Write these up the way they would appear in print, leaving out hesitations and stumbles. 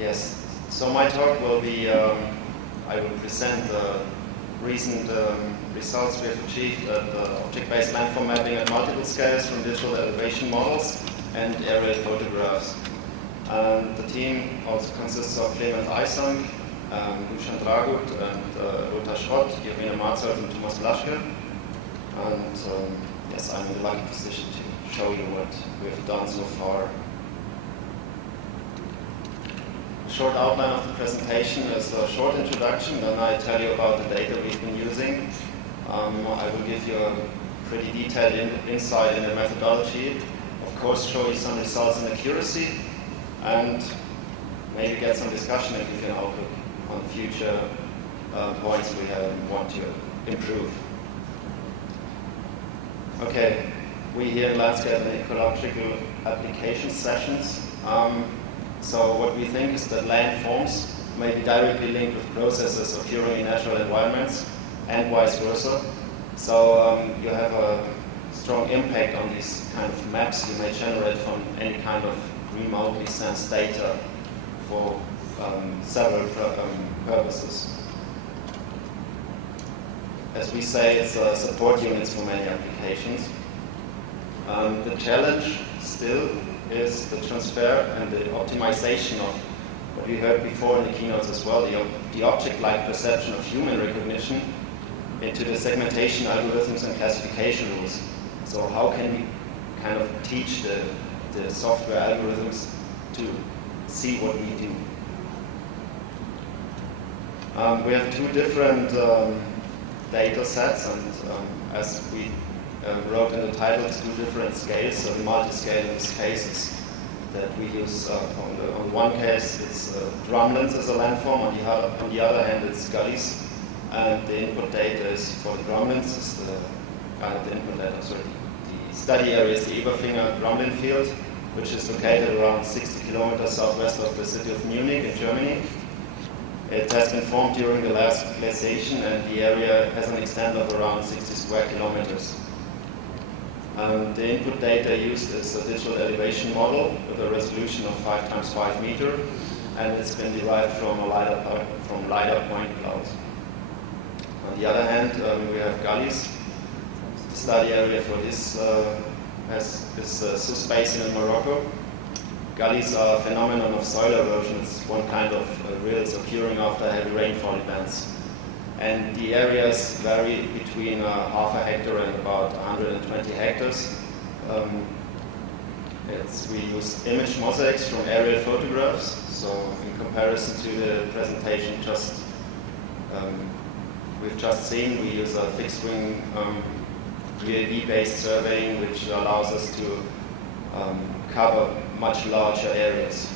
Yes, so my talk will be, I will present the recent results we have achieved at object-based landform mapping at multiple scales from digital elevation models and aerial photographs. And the team also consists of Eisank, Drăgut, and Schrott, Marzolff, and Blaschke. And yes, I'm in the lucky position to show you what we've done so far. A short outline of the presentation is a short introduction, then I tell you about the data we've been using. I will give you a pretty detailed insight in the methodology, of course show you some results in accuracy, and maybe get some discussion and give you an outlook on future points we want to improve. Okay, we here in landscape and ecological application sessions. So what we think is that landforms may be directly linked with processes occurring in natural environments and vice versa. So you have a strong impact on these kind of maps you may generate from any kind of remotely sensed data for several purposes. As we say, it's support units for many applications. The challenge still is the transfer and the optimization of what we heard before in the keynotes as well, the object-like perception of human recognition into the segmentation algorithms and classification rules. So how can we kind of teach the software algorithms to see what we do? We have two different data sets, and as we wrote in the title, two different scales. So the multi-scale in this case is that we use on one case it's drumlins as a landform, on the other hand it's gullies, and the input data is for the drumlins is the input data. So the study area is the Eberfinger drumlin field, which is located around 60 kilometers southwest of the city of Munich in Germany. It has been formed during the last glaciation, and the area has an extent of around 60 square kilometers. The input data used is a digital elevation model with a resolution of 5 × 5 meters, and it's been derived from LiDAR point clouds. On the other hand, we have gullies. The study area for this is Sus Basin in Morocco. Gullies are a phenomenon of soil erosion. It's one kind of rills occurring after heavy rainfall events. And the areas vary between half a hectare and about 120 hectares. We use image mosaics from aerial photographs. So in comparison to the presentation we've just seen, we use a fixed wing UAV-based surveying, which allows us to cover much larger areas.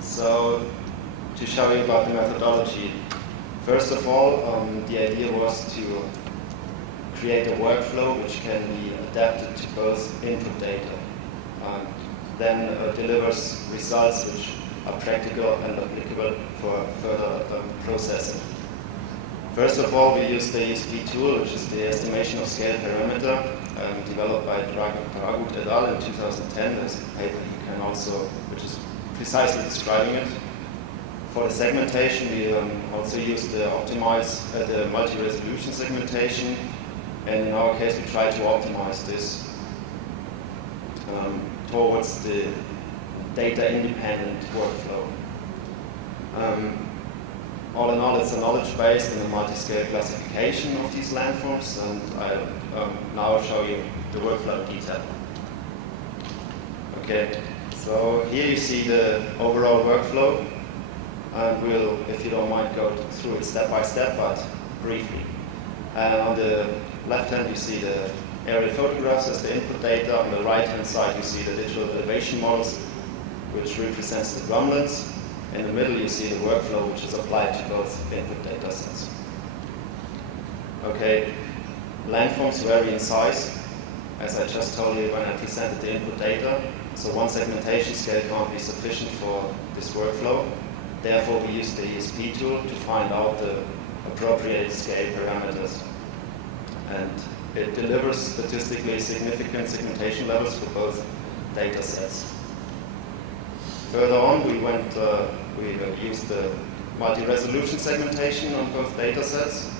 So, to show you about the methodology, first of all, the idea was to create a workflow which can be adapted to both input data and then delivers results which are practical and applicable for further processing. First of all, we use the ESP tool, which is the estimation of scale parameter, developed by Drăgut et al. In 2010. There's a paper you can also, which is precisely describing it. For the segmentation, we also use the the multi-resolution segmentation, and in our case, we try to optimize this towards the data-independent workflow. All in all, it's a knowledge-based and a multi-scale classification of these landforms, and I'll now show you the workflow in detail. Okay, so here you see the overall workflow, and we'll, if you don't mind, go through it step by step, but briefly. And on the left hand, you see the aerial photographs as the input data. On the right hand side, you see the digital elevation models, which represents the drumlins. In the middle, you see the workflow, which is applied to both input data sets. Okay, landforms vary in size, as I just told you when I presented the input data. So one segmentation scale can't be sufficient for this workflow. Therefore, we use the ESP tool to find out the appropriate scale parameters. And it delivers statistically significant segmentation levels for both data sets. further on, we used the multi-resolution segmentation on both data sets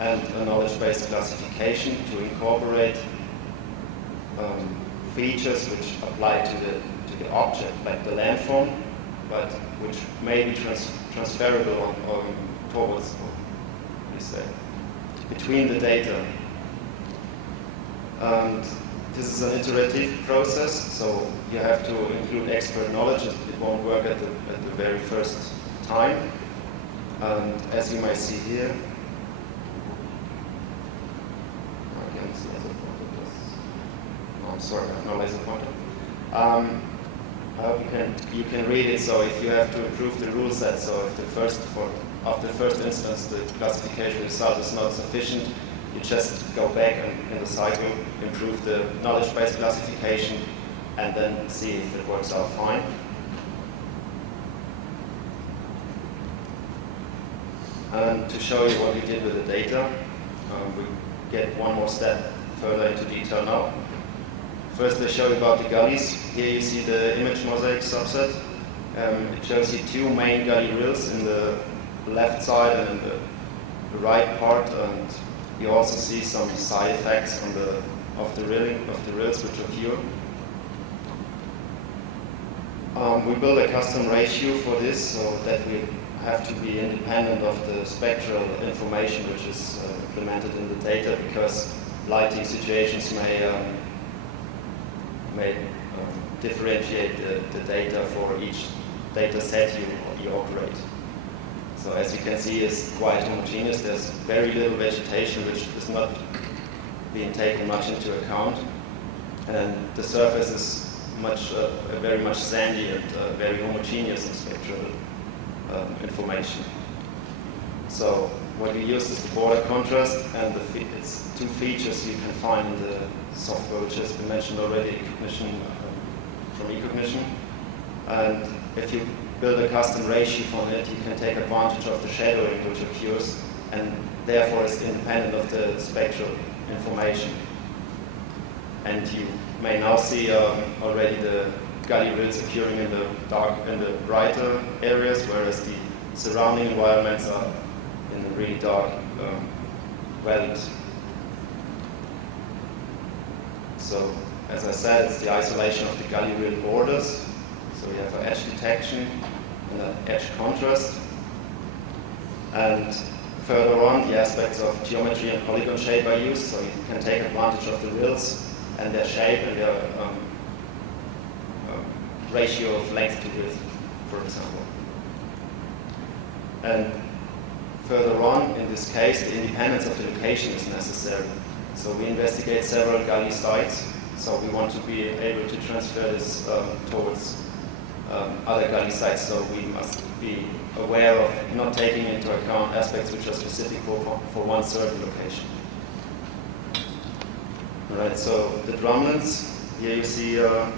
and a knowledge-based classification to incorporate features which apply to the object, like the landform, but which may be transferable towards, between the data. And this is an iterative process, so you have to include expert knowledge. It won't work at the very first time. And as you might see here, I'm sorry, I have no laser pointer. I hope you can read it. So if you have to improve the rule set, so if after the first instance the classification result is not sufficient, you just go back and in the cycle improve the knowledge-based classification and then see if it works out fine. And to show you what we did with the data, we get one more step further into detail now. First, I show you about the gullies. Here you see the image mosaic subset. It shows you two main gully rills in the left side and in the right part, and you also see some side effects of the rills which occur. We build a custom ratio for this so that we have to be independent of the spectral information which is implemented in the data, because lighting situations may differentiate the data for each data set you operate. So as you can see, it's quite homogeneous. There's very little vegetation which is not being taken much into account, and the surface is very much sandy and very homogeneous in spectral information. So what we use is the border contrast, and it's two features you can find in the software which has been mentioned already, from eCognition. And if you build a custom ratio from it, you can take advantage of the shadowing which occurs, and therefore is independent of the spectral information. And you may now see already the gully rills occurring in the brighter areas, whereas the surrounding environments are in the really dark values. So, as I said, it's the isolation of the gully rill borders. So we have an edge detection and an edge contrast. And further on, the aspects of geometry and polygon shape are used, so you can take advantage of the rills and their shape and their ratio of length to width, for example. And further on, in this case, the independence of the location is necessary. So we investigate several gully sites, so we want to be able to transfer this towards other gully sites, so we must be aware of not taking into account aspects which are specific for one certain location. Alright, so the drumlins, here you see the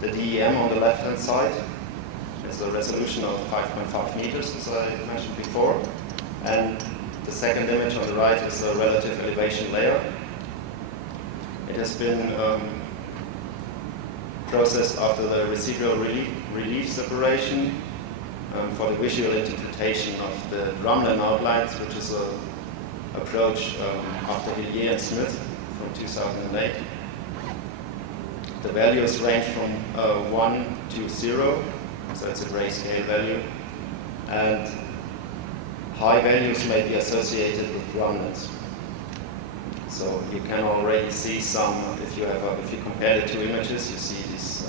DEM on the left-hand side. It's a resolution of 5.5 meters, as I mentioned before. And the second image on the right is a relative elevation layer. It has been processed after the residual relief separation for the visual interpretation of the drumlin outlines, which is an approach after Hillier and Smith from 2008. The values range from 1 to 0, so it's a grayscale value, and high values may be associated with drumlins. So you can already see some. If you compare the two images, you see these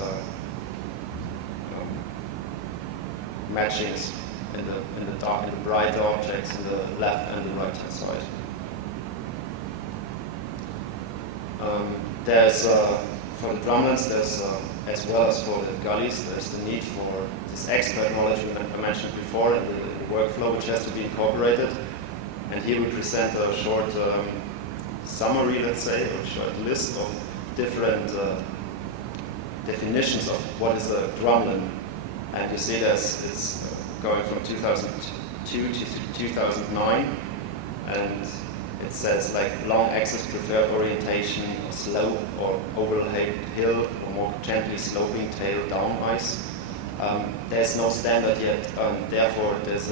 matchings in the brighter objects in the left and the right hand side. There's for the drumlins, there's as well as for the gullies, there's the need for this expert knowledge I mentioned before in the workflow, which has to be incorporated. And here we present a short summary, let's say, or a short list of different definitions of what is a drumlin. And you see it's going from 2002 to 2009, and it says like long axis preferred orientation, or slope or overlaid hill, or more gently sloping tail down ice. there's no standard yet, therefore there's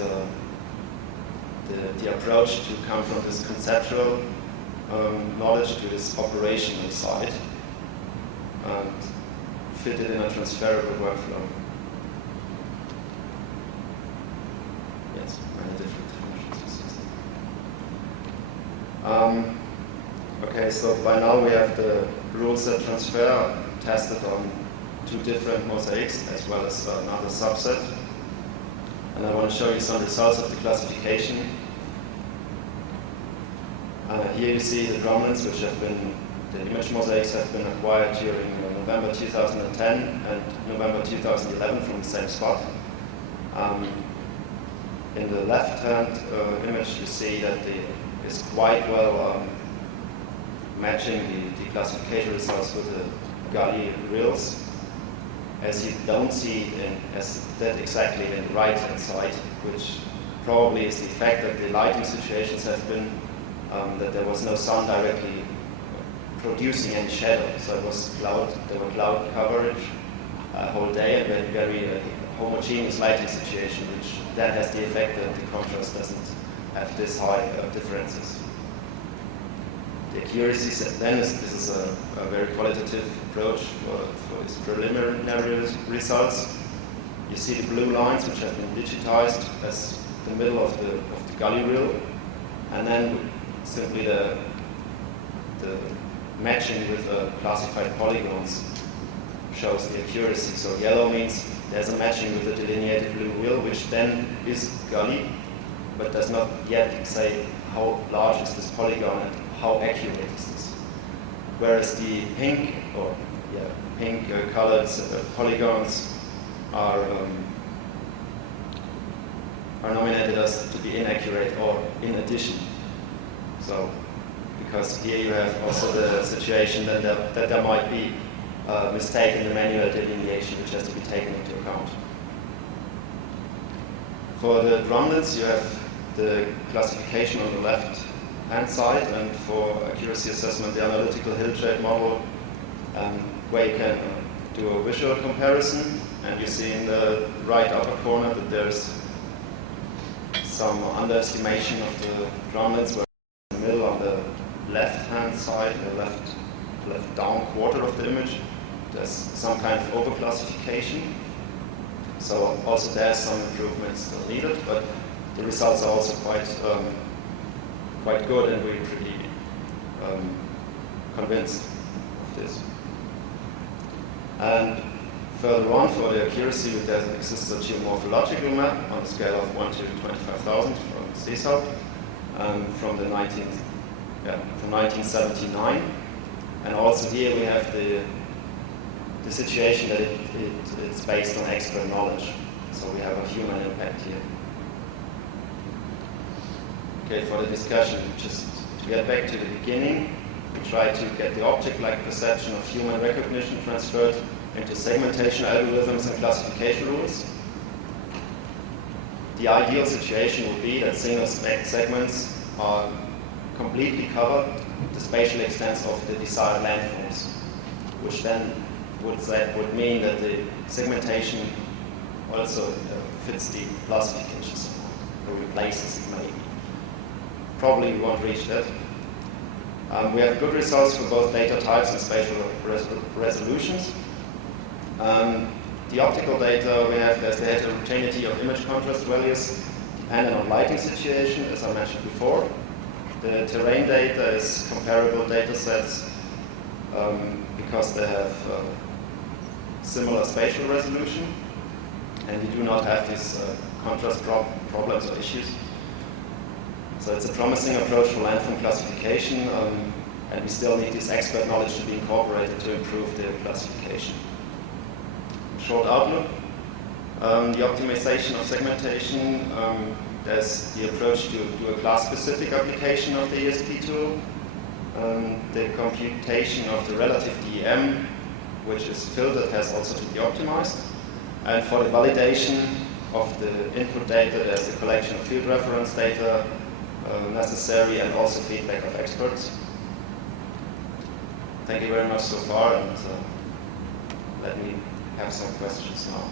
the approach to come from this conceptual knowledge to this operational side and fit it in a transferable workflow. Yes, many different functions. Okay, so by now we have the rules that transfer tested on 2 different mosaics as well as another subset. And I want to show you some results of the classification. Here you see the drumlins, which have been, the image mosaics have been acquired during November 2010 and November 2011 from the same spot. In the left-hand image, you see that it's quite well matching the classification results with the gully rills, as you don't see that exactly in the right-hand side, which probably is the fact that the lighting situations have been that there was no sun directly producing any shadow, so it was there were cloud coverage whole day and very homogeneous lighting situation, which then has the effect that the contrast doesn't have this high differences. The accuracy then this is a very qualitative approach for these preliminary results. You see the blue lines, which have been digitized as the middle of the gully rill, and then simply the matching with classified polygons shows the accuracy. So yellow means there's a matching with the delineated blue rill, which then is gully, but does not yet say how large is this polygon and how accurate is this. Whereas the pink colored polygons are nominated as to be inaccurate or in addition. So, because here you have also the situation that there might be a mistake in the manual delineation, which has to be taken into account. For the drumlins, you have the classification on the left-hand side, and for accuracy assessment, the analytical hill shade model, where you can do a visual comparison, and you see in the right upper corner that there's some underestimation of the drumlins, where in the middle on the left-hand side, the left down quarter of the image, there's some kind of overclassification. So also there's some improvements still needed, but the results are also quite good, and we're pretty convinced of this. And further on, for the accuracy, there exists a geomorphological map on a scale of 1 to 25,000 from CSAP from 1979. And also here we have the situation that it's based on expert knowledge. So we have a human impact here. Okay, for the discussion, just to get back to the beginning, we try to get the object-like perception of human recognition transferred into segmentation algorithms and classification rules. The ideal situation would be that single segments are completely covered the spatial extents of the desired landforms, which then would mean that the segmentation also fits the classification or replaces it maybe. Probably we won't reach that. We have good results for both data types and spatial resolutions. The optical data we have, there's the heterogeneity of image contrast values dependent on lighting situation, as I mentioned before. The terrain data is comparable data sets because they have similar spatial resolution, and we do not have these contrast problems or issues. So it's a promising approach for landform classification, and we still need this expert knowledge to be incorporated to improve the classification. Short outlook, the optimization of segmentation, there's the approach to do a class-specific application of the ESP tool, the computation of the relative DEM, which is filtered, has also to be optimized. And for the validation of the input data, there's the collection of field reference data necessary, and also feedback of experts. Thank you very much so far, and let me have some questions now.